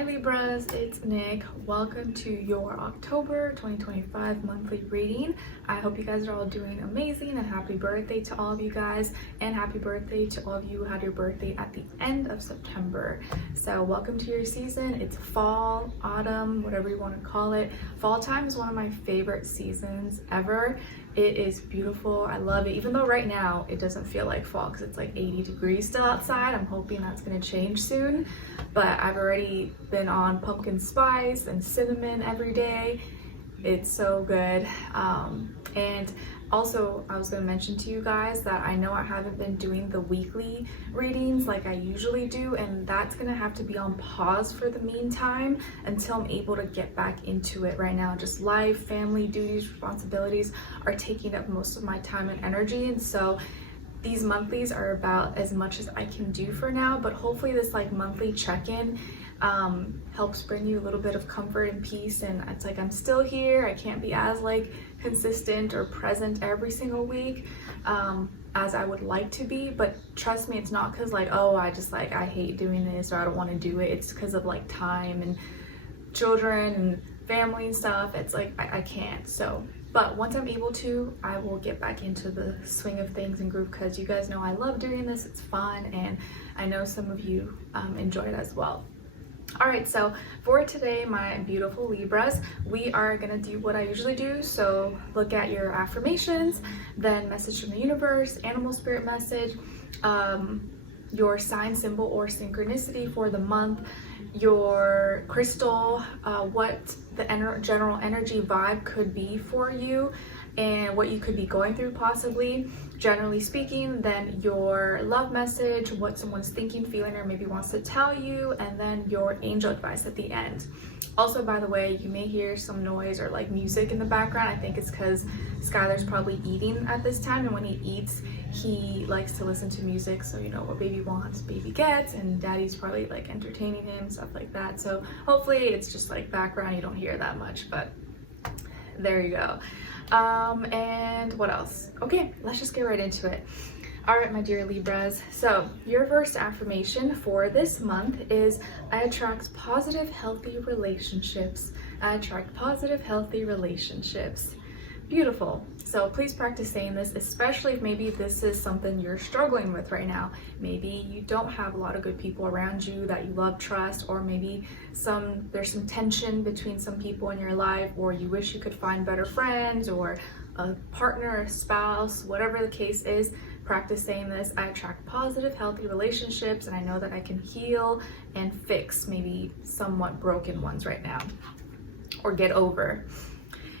Hi Libras, it's Nick. Welcome to your October 2025 monthly reading. I hope you guys are all doing amazing and happy birthday to all of you guys, and happy birthday to all of you who had your birthday at the end of September. So welcome to your season. It's fall, autumn, whatever you want to call it. Fall time is one of my favorite seasons ever. It is beautiful. I love it. Even though right now it doesn't feel like fall because it's like 80 degrees still outside. I'm hoping that's going to change soon. But I've already been on pumpkin spice and cinnamon every day. It's so good. And also, I was going to mention to you guys that I know I haven't been doing the weekly readings like I usually do, and that's going to have to be on pause for the meantime until I'm able to get back into it. Right now, just life, family, duties, responsibilities are taking up most of my time and energy, and so these monthlies are about as much as I can do for now, but hopefully this like monthly check-in helps bring you a little bit of comfort and peace, and it's like I'm still here. I can't be as like consistent or present every single week as I would like to be, but trust me, it's not because like, oh, I hate doing this or I don't want to do it. It's because of like time and children and family and stuff. It's like I can't. So but once I'm able to, I will get back into the swing of things and groove, because you guys know I love doing this. It's fun, and I know some of you enjoy it as well. All right, so for today, my beautiful Libras, we are gonna do what I usually do. So look at your affirmations, then message from the universe, animal spirit message, your sign, symbol, or synchronicity for the month, your crystal, what the general energy vibe could be for you, and what you could be going through possibly, generally speaking, then your love message, what someone's thinking, feeling, or maybe wants to tell you, and then your angel advice at the end. Also, by the way, you may hear some noise or like music in the background. I think it's because Skylar's probably eating at this time, and when he eats, he likes to listen to music. So you know what baby wants, baby gets, and daddy's probably like entertaining him, stuff like that. So hopefully it's just like background, you don't hear that much, but there you go. And what else? Okay, let's just get right into it. All right, my dear Libras. So your first affirmation for this month is I attract positive, healthy relationships. I attract positive, healthy relationships. Beautiful. So please practice saying this, especially if maybe this is something you're struggling with right now. Maybe you don't have a lot of good people around you that you love, trust, or maybe there's some tension between some people in your life, or you wish you could find better friends or a partner, a spouse, whatever the case is. Practice saying this. I attract positive, healthy relationships, and I know that I can heal and fix maybe somewhat broken ones right now, or get over.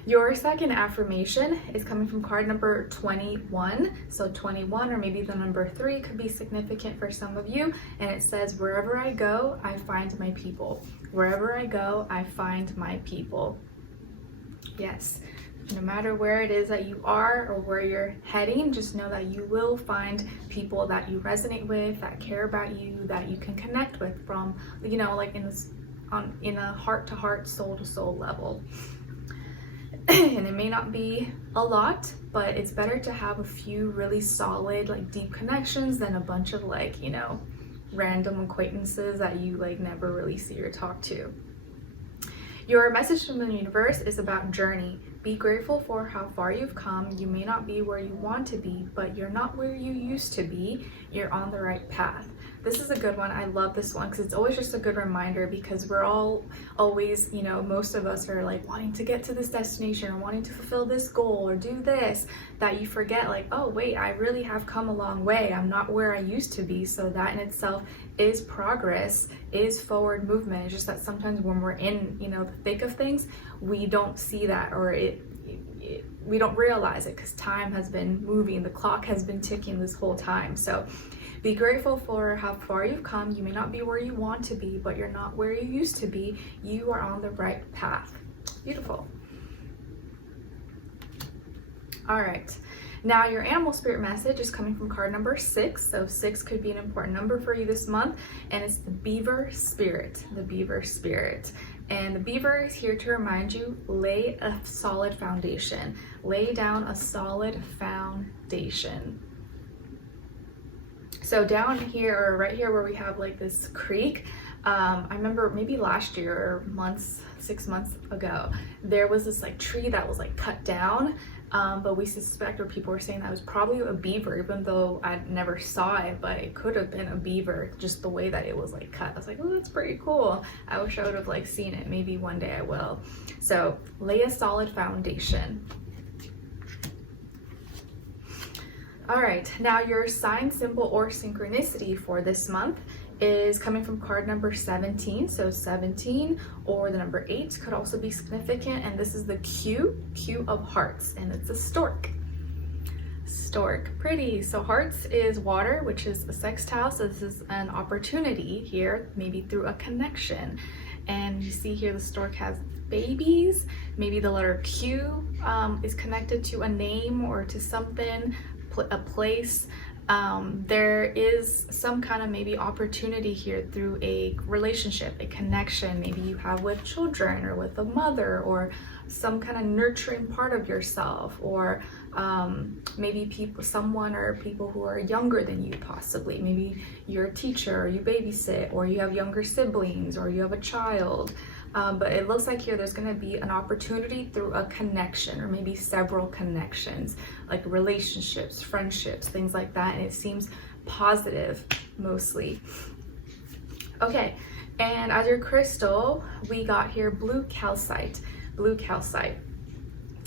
Your second affirmation is coming from card number 21. So 21, or maybe the number 3, could be significant for some of you. And it says, wherever I go, I find my people. Wherever I go, I find my people. Yes, no matter where it is that you are or where you're heading, just know that you will find people that you resonate with, that care about you, that you can connect with from, you know, like in a heart-to-heart, soul-to-soul level. And it may not be a lot, but it's better to have a few really solid, like deep connections than a bunch of like, you know, random acquaintances that you like never really see or talk to. Your message from the universe is about journey. Be grateful for how far you've come. You may not be where you want to be, but you're not where you used to be. You're on the right path. This is a good one. I love this one because it's always just a good reminder, because we're all always, you know, most of us are like wanting to get to this destination or wanting to fulfill this goal or do this, that you forget like, oh wait, I really have come a long way. I'm not where I used to be. So that in itself is progress, is forward movement. It's just that sometimes when we're in, you know, the thick of things, we don't see that, or we don't realize it because time has been moving, the clock has been ticking this whole time. So be grateful for how far you've come. You may not be where you want to be, but you're not where you used to be. You are on the right path. Beautiful. All right. Now your animal spirit message is coming from card number 6. So 6 could be an important number for you this month, and it's the Beaver spirit. The Beaver spirit. And the Beaver is here to remind you, lay a solid foundation. Lay down a solid foundation. So down here, or right here where we have like this creek, I remember maybe last year or 6 months ago, there was this like tree that was like cut down, but we suspect, or people were saying that it was probably a beaver, even though I never saw it, but it could have been a beaver, just the way that it was like cut. I was like, oh, that's pretty cool. I wish I would have like seen it. Maybe one day I will. So lay a solid foundation. All right, now your sign, symbol, or synchronicity for this month is coming from card number 17. So 17 or the number 8 could also be significant, and this is the Q of hearts, and it's a stork. Stork, pretty. So hearts is water, which is a sextile, so this is an opportunity here, maybe through a connection. And you see here the stork has babies. Maybe the letter Q is connected to a name or to something, a place. There is some kind of maybe opportunity here through a relationship, a connection maybe you have with children or with a mother, or some kind of nurturing part of yourself, or maybe someone or people who are younger than you, possibly. Maybe you're a teacher, or you babysit, or you have younger siblings, or you have a child. But it looks like here there's going to be an opportunity through a connection, or maybe several connections, like relationships, friendships, things like that. And it seems positive mostly. Okay, and as your crystal, we got here blue calcite. Blue calcite.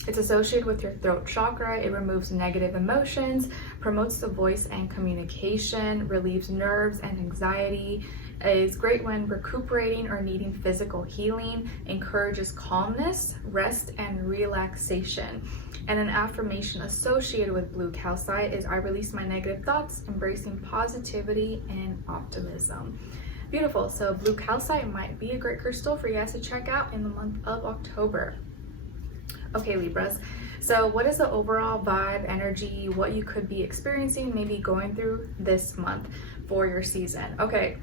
It's associated with your throat chakra. It removes negative emotions, promotes the voice and communication, relieves nerves and anxiety. It is great when recuperating or needing physical healing, encourages calmness, rest, and relaxation. And an affirmation associated with blue calcite is, I release my negative thoughts, embracing positivity and optimism. Beautiful. So blue calcite might be a great crystal for you guys to check out in the month of October. Okay, Libras, so what is the overall vibe, energy, what you could be experiencing, maybe going through this month for your season? Okay,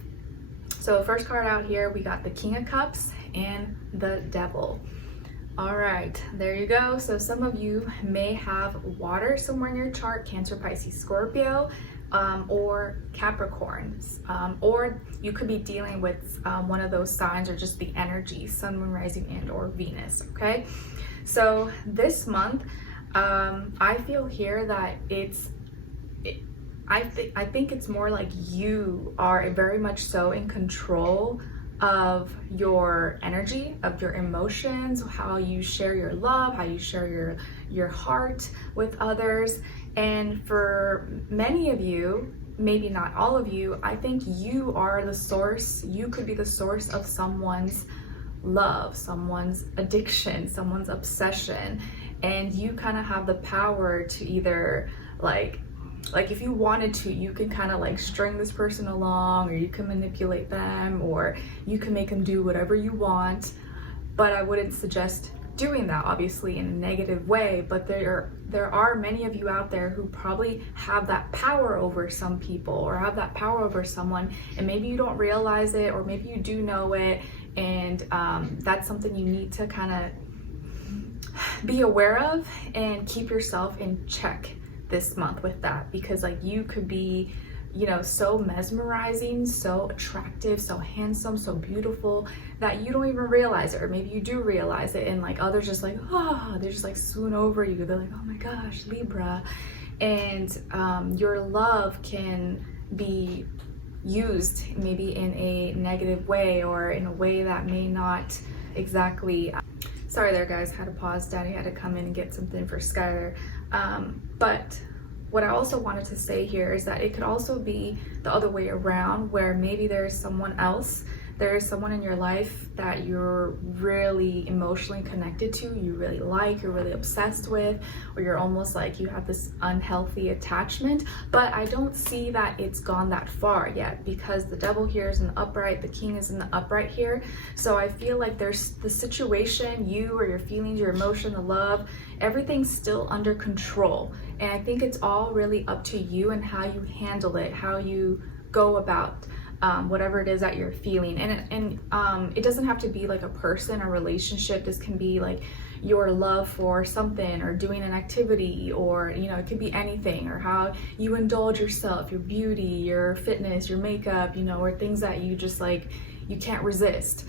so first card out here, we got the King of Cups and the Devil. All right, there you go. So some of you may have water somewhere in your chart, Cancer, Pisces, Scorpio, or Capricorns, or you could be dealing with one of those signs, or just the energy, Sun, Moon, Rising, and or Venus. Okay, so this month, I feel here that I think it's more like you are very much so in control of your energy, of your emotions, how you share your love, how you share your heart with others. And for many of you, maybe not all of you, I think you are the source. You could be the source of someone's love, someone's addiction, someone's obsession. And you kind of have the power to either like if you wanted to, you can kind of like string this person along, or you can manipulate them, or you can make them do whatever you want. But I wouldn't suggest doing that, obviously, in a negative way. But there are many of you out there who probably have that power over some people, or have that power over someone, and maybe you don't realize it, or maybe you do know it, and that's something you need to kind of be aware of and keep yourself in check this month with that. Because like you could be, you know, so mesmerizing, so attractive, so handsome, so beautiful that you don't even realize it, or maybe you do realize it, and like others just like, oh, they're just like swoon over you. They're like, oh my gosh, Libra. And your love can be used maybe in a negative way, or in a way that may not exactly. Sorry there, guys, had to pause. Daddy had to come in and get something for Skylar. But what I also wanted to say here is that it could also be the other way around, where maybe there's someone else, there's someone in your life that you're really emotionally connected to, you really like, you're really obsessed with, or you're almost like you have this unhealthy attachment. But I don't see that it's gone that far yet, because the Devil here is in the upright, the King is in the upright here. So I feel like there's the situation, you or your feelings, your emotion, the love, everything's still under control. And I think it's all really up to you and how you handle it, how you go about whatever it is that you're feeling. And it doesn't have to be like a person or relationship. This can be like your love for something, or doing an activity, or, you know, it could be anything, or how you indulge yourself, your beauty, your fitness, your makeup, you know, or things that you just like, you can't resist.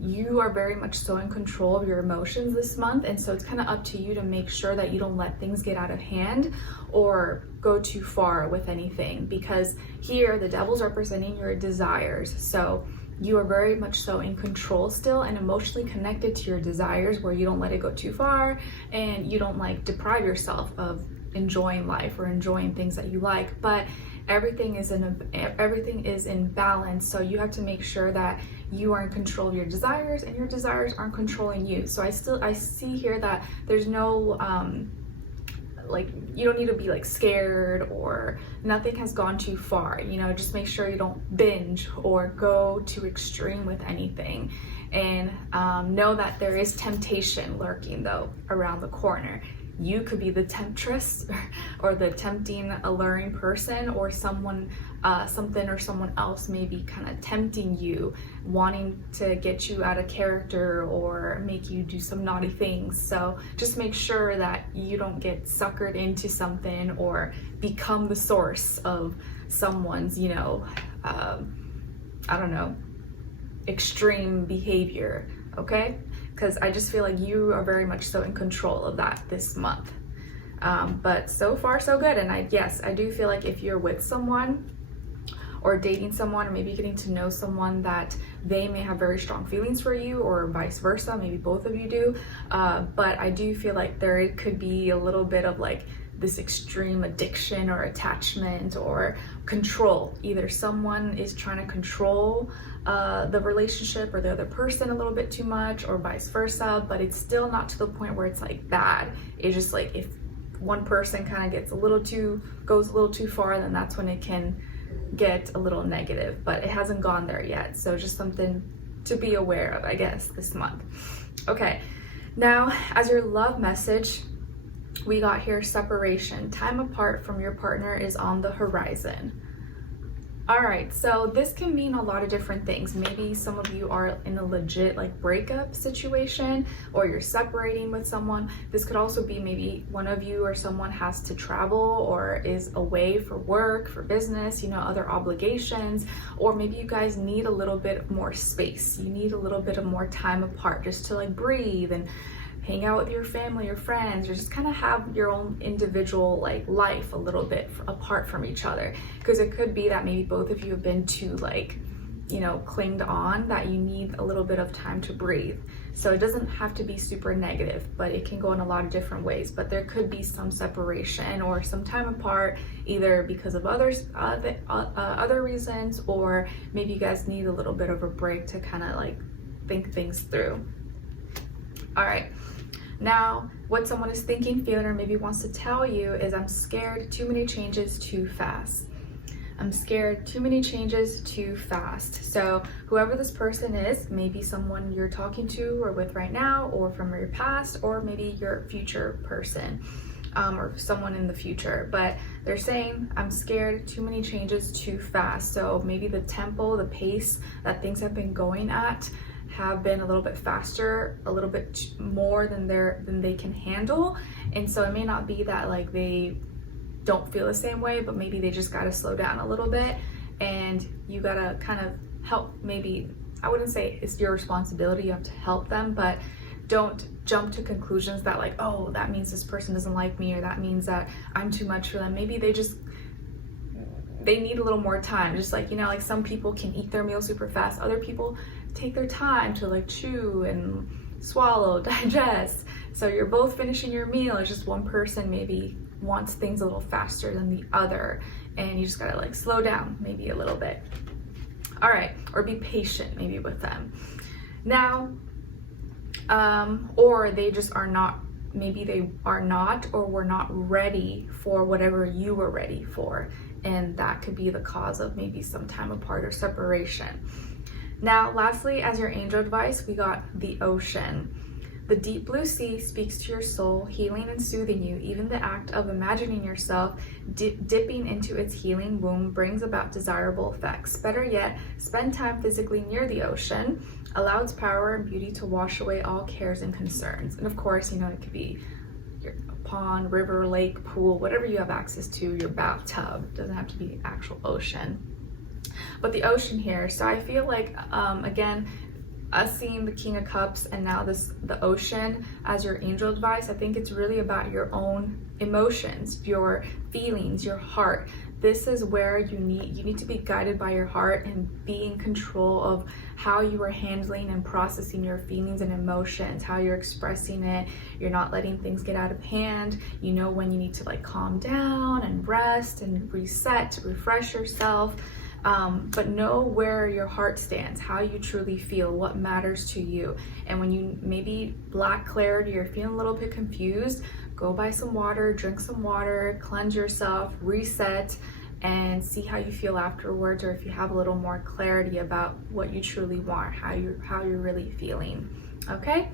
You are very much so in control of your emotions this month, and so it's kind of up to you to make sure that you don't let things get out of hand or go too far with anything, because here the devil's representing your desires. So you are very much so in control still and emotionally connected to your desires, where you don't let it go too far and you don't like deprive yourself of enjoying life or enjoying things that you like. But everything is in balance, so you have to make sure that you are in control of your desires and your desires aren't controlling you. So I see here that there's no like, you don't need to be like scared, or nothing has gone too far, you know. Just make sure you don't binge or go too extreme with anything, and know that there is temptation lurking though around the corner. You could be the temptress or the tempting, alluring person, or someone, something or someone else may be kind of tempting you, wanting to get you out of character or make you do some naughty things. So just make sure that you don't get suckered into something or become the source of someone's, you know, I don't know, extreme behavior, okay? Because I just feel like you are very much so in control of that this month. But so far so good. And yes, I do feel like if you're with someone or dating someone, or maybe getting to know someone, that they may have very strong feelings for you, or vice versa, maybe both of you do. But I do feel like there could be a little bit of like this extreme addiction or attachment or control. Either someone is trying to control the relationship or the other person a little bit too much, or vice versa, but it's still not to the point where it's like bad. It's just like if one person kind of goes a little too far, then that's when it can get a little negative, but it hasn't gone there yet. So just something to be aware of, I guess, this month. Okay, now as your love message, we got here separation. Time apart from your partner is on the horizon. All right, so this can mean a lot of different things. Maybe some of you are in a legit like breakup situation, or you're separating with someone. This could also be maybe one of you or someone has to travel or is away for work, for business, you know, other obligations, or maybe you guys need a little bit more space. You need a little bit of more time apart just to like breathe and hang out with your family or friends, or just kind of have your own individual like life a little bit apart from each other. Because it could be that maybe both of you have been too like, you know, clinged on, that you need a little bit of time to breathe. So it doesn't have to be super negative, but it can go in a lot of different ways. But there could be some separation or some time apart, either because of other reasons, or maybe you guys need a little bit of a break to kind of like think things through. All right. Now, what someone is thinking, feeling, or maybe wants to tell you is, I'm scared, too many changes too fast. I'm scared, too many changes too fast. So whoever this person is, maybe someone you're talking to or with right now, or from your past, or maybe your future person, or someone in the future. But they're saying, I'm scared, too many changes too fast. So maybe the tempo, the pace that things have been going at have been a little bit faster, a little bit more than they can handle. And so it may not be that like they don't feel the same way, but maybe they just gotta slow down a little bit, and you gotta kind of help. Maybe, I wouldn't say it's your responsibility, you have to help them, but don't jump to conclusions that like, oh, that means this person doesn't like me, or that means that I'm too much for them. Maybe they need a little more time. Just like, you know, like some people can eat their meal super fast, other people take their time to like chew and swallow, digest. So you're both finishing your meal, it's just one person maybe wants things a little faster than the other, and you just gotta like slow down maybe a little bit. All right, or be patient maybe with them. Now, or they just are not, maybe they are not or were not ready for whatever you were ready for, and that could be the cause of maybe some time apart or separation. Now, lastly, as your angel advice, we got the ocean. The deep blue sea speaks to your soul, healing and soothing you. Even the act of imagining yourself dipping into its healing womb brings about desirable effects. Better yet, spend time physically near the ocean. Allow its power and beauty to wash away all cares and concerns. And of course, you know, it could be your pond, river, lake, pool, whatever you have access to, your bathtub. It doesn't have to be actual ocean. But the ocean here, so I feel like again, us seeing the King of Cups and now the ocean as your angel advice, I think it's really about your own emotions, your feelings, your heart. This is where you need to be guided by your heart and be in control of how you are handling and processing your feelings and emotions, how you're expressing it. You're not letting things get out of hand. You know when you need to like calm down and rest and reset to refresh yourself. But know where your heart stands, how you truly feel, what matters to you. And when you maybe lack clarity or feeling a little bit confused, go buy some water, drink some water, cleanse yourself, reset, and see how you feel afterwards, or if you have a little more clarity about what you truly want, how you're really feeling. Okay?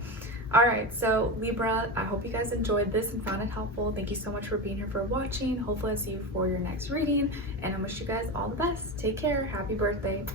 All right, so Libra, I hope you guys enjoyed this and found it helpful. Thank you so much for being here, for watching. Hopefully I'll see you for your next reading, and I wish you guys all the best. Take care. Happy birthday.